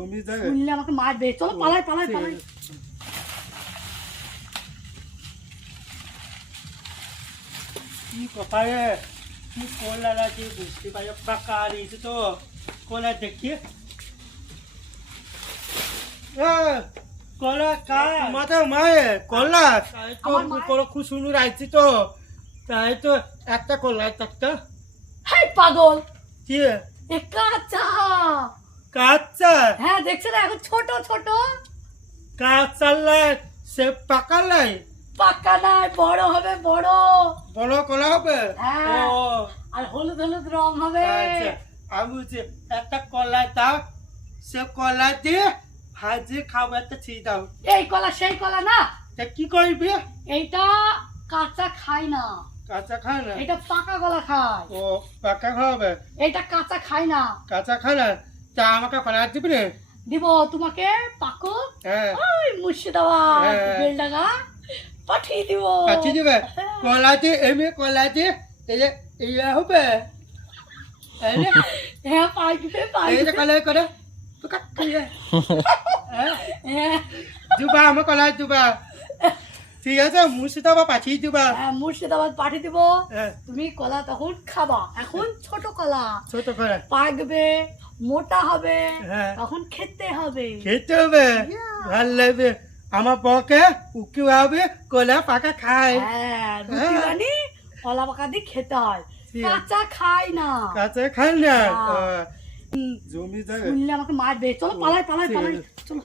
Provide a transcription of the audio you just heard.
জমি জায়গা শুনলে আমাকে মারবে, চলো পালাই পালাই পালাই। কি কথা রে কি কলা রাখি বুঝতে পারি পাকা দিয়েছে তো কলা দেখি কলা কা মাথা মায়ে কলা তাই তো কলা খুব সুন্দর আইছি তো তাই তো একটা কলা একটা হেই পাগল, কি এ কাঁচা। কাঁচা হ্যাঁ দেখছো না, এখন ছোট ছোট। কাঁচা লাই সে পাকা লাই পাকা নাই, বড় হবে বড়। বড় কলা হবে হ্যাঁ। ও আর হলুদ হলুদ রং হবে। আচ্ছা আমি বলছি একটা কলা দাও সে কলা দিয়ে ভাজি খাবো একটা ছিঁড়ে দাও এই কলা সেই কলা না, তা কি করবি এইটা কাঁচা খাই না, কাঁচা খায় না এটা পাকা কলা খায়। ও পাকা খাওয়াবে এইটা কাঁচা খাই না। কাঁচা খায় না তা আমাকে কলা দিবি না দিব তোমাকে পাকো হ্যাঁ ওই মুর্শিদাবাদ হ্যাঁ। বেলডাঙ্গা পাঠিয়ে দিব। পাঠিয়ে দিবে হ্যাঁ। কলা দিয়ে এমনি কলা দিয়ে এই যে ইয়ে হবে এই যে হ্যাঁ পাইবে এই যে পাইবে। কলা করে হ্যাঁ হ্যাঁ দুবা আমার কলা দুবা ঠিক আছে মুর্শিদাবাদ পাঠিয়ে দিবা হ্যাঁ, মুর্শিদাবাদ পাঠিয়ে দিব। হ্যাঁ তুমি কলা তখন খাবা, এখন ছোট কলা ছোট করে পাকবে, মোটা হবে, হ্যাঁ তখন খেতে হবে। খেতে হবে ভালো লাগবে আমার পকে উকি হবে কলা পাকা খায় হ্যাঁ রুটি বানি কলা পাকা দিয়ে খেতে হয়, ঠিক আছে। কাঁচা খাই না। কাঁচা খায় না হ্যাঁ। জমি জায়গা শুনলে আমাকে মারবে, চলো পালাই পালাই ঠিক পালাই আছে। চলো।